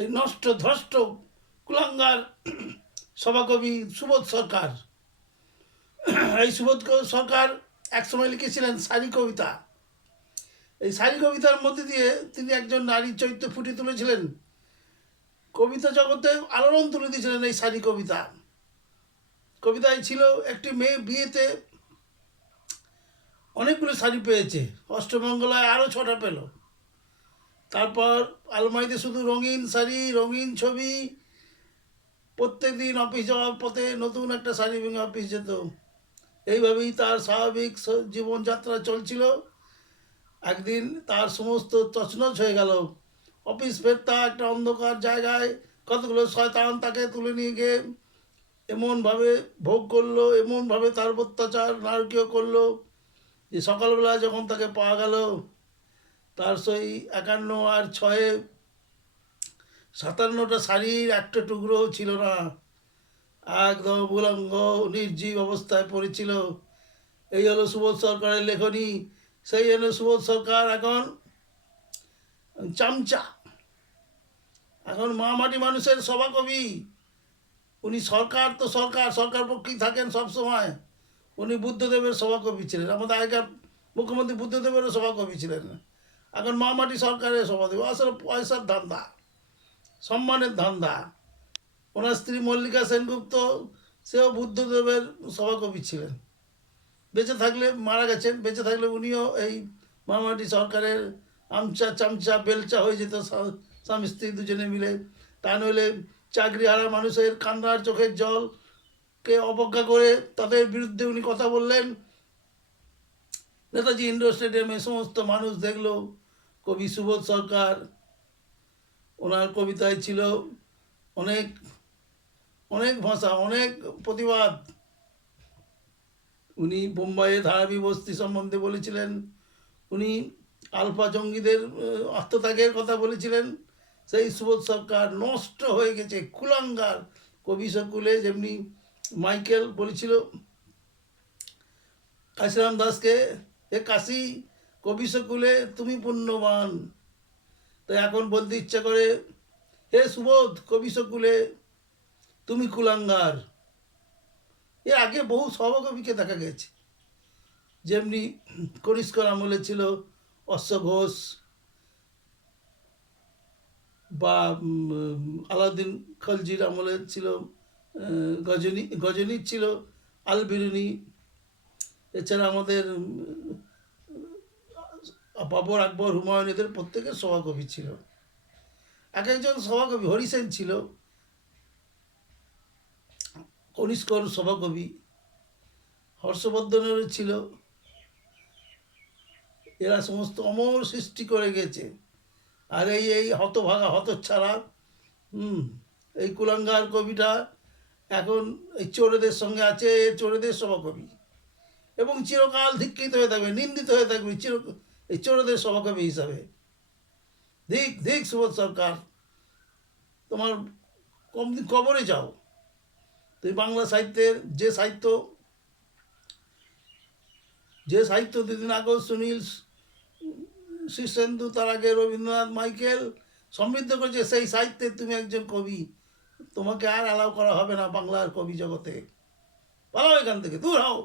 এই নষ্ট ধ্বষ্ট কুলাঙ্গার সভাকবি সুবোধ সরকার। এই সুবোধ সরকার একসময় লিখেছিলেন সারি কবিতা। এই সারি কবিতার মধ্যে দিয়ে তিনি একজন নারীর চরিত্র ফুটিয়ে তুলেছিলেন। কবিতা জগতে আলোড়ন তুলে দিয়েছিলেন এই সারি কবিতা। কবিতায় ছিল একটি মেয়ে বিয়েতে অনেকগুলো শাড়ি পেয়েছে। অষ্টমঙ্গলায় আরও ছটা পেল। তারপর আলমারিতে শুধু রঙিন শাড়ি, রঙিন ছবি। প্রত্যেক দিন অফিস যাওয়ার পথে নতুন একটা শাড়ি ভেঙে অফিস যেত। এইভাবেই তার স্বাভাবিক জীবনযাত্রা চলছিল। একদিন তার সমস্ত তছনছ হয়ে গেল। অফিস ফেরতা একটা অন্ধকার জায়গায় কতগুলো শয়তান তাকে তুলে নিয়ে গিয়ে এমনভাবে ভোগ করল, এমনভাবে তার অত্যাচার, নারকীয় করল যে সকালবেলা যখন তাকে পাওয়া গেল তার সেই একান্ন আর ছয়ে সাতান্নটা শাড়ির একটা টুকরো ছিল না। একদম উলঙ্গ, নির্জীব অবস্থায় পড়েছিল। এই হলো সুবোধ সরকারের লেখনী। সেই জন্য সুবোধ সরকার এখন চামচা। এখন মা মাটি মানুষের সভাকবি। উনি সরকার তো সরকার সরকার পক্ষেই থাকেন সব সময়। উনি বুদ্ধদেবের সভাকবি ছিলেন। আমাদের আগেকার মুখ্যমন্ত্রী বুদ্ধদেবেরও সভাকবি ছিলেন। এখন মা মাটি সরকারের সভাকবি আসলে পয়সার ধান্দা, সম্মানের ধান্দা। ওনার স্ত্রী মল্লিকা সেনগুপ্ত, সেও বুদ্ধদেবের সভাকবি ছিলেন। বেঁচে থাকলে মারা গেছেন, বেঁচে থাকলে উনিও এই মামাটি সরকারের আমচা চামচা বেলচা হয়ে যেত স্বামী স্ত্রী দুজনে মিলে। তা নইলে চাকরিহারা মানুষের কান্নার চোখের জলকে অবজ্ঞা করে তাদের বিরুদ্ধে উনি কথা বললেন। নেতাজি ইন্ডোর স্টেডিয়ামে সমস্ত মানুষ দেখল। কবি সুবোধ সরকার, ওনার কবিতায় ছিল অনেক অনেক ভাষা, অনেক প্রতিবাদ। উনি বোম্বাইয়ে ধারাবি বস্তি সম্বন্ধে বলেছিলেন, উনি আলফা জঙ্গিদের আত্মত্যাগের কথা বলেছিলেন। সেই সুবোধ সরকার নষ্ট হয়ে গেছে, কুলাঙ্গার। কবি সকুলে যেমনি মাইকেল বলেছিল, কাশিরাম দাসকে এ কাশি কবি সকুলে তুমি পুণ্যবান। তাই এখন বলতে ইচ্ছা করে, হে সুবোধ, কবি সকুলে তুমি কুলাঙ্গার। এর আগে বহু সহকবিকে দেখা গেছে। যেমনি কনিষ্কর আমলে ছিল অশ্ব ঘোষ বা আলাউদ্দিন খলজির আমলে ছিল গজনী, গজনীর ছিল আলবিরুনি। এছাড়া আমাদের বাবর আকবর হুমায়ুন এদের প্রত্যেকের সভাকবি ছিল। এক একজন সভাকবি, হরিসেন ছিল। কনিষ্কর সভাকবি, হর্ষবর্ধনেরও ছিল। এরা সমস্ত অমর সৃষ্টি করে গেছে। আর এই এই হতভাগা হতচ্ছাড়া, হুম, এই কুলাঙ্গার কবিটা এখন এই চোরেদের সঙ্গে আছে, চোরেদের সভাকবি। এবং চিরকাল ধিক্ষিত হয়ে থাকবে, নিন্দিত হয়ে থাকবে চির এই চোরদের সভাকবি হিসাবে। ধিক ধিক সুবোধ সরকার, তোমার কম কবরে যাও। তুমি বাংলা সাহিত্যের যে সাহিত্য যে সাহিত্য দুদিন আগেও সুনীল শীর্ষেন্দু তার আগে রবীন্দ্রনাথ মাইকেল সমৃদ্ধ করেছে, সেই সাহিত্যে তুমি একজন কবি। তোমাকে আর অ্যালাউ করা হবে না বাংলার কবি জগতে। পালাও এখান থেকে, দূর হও।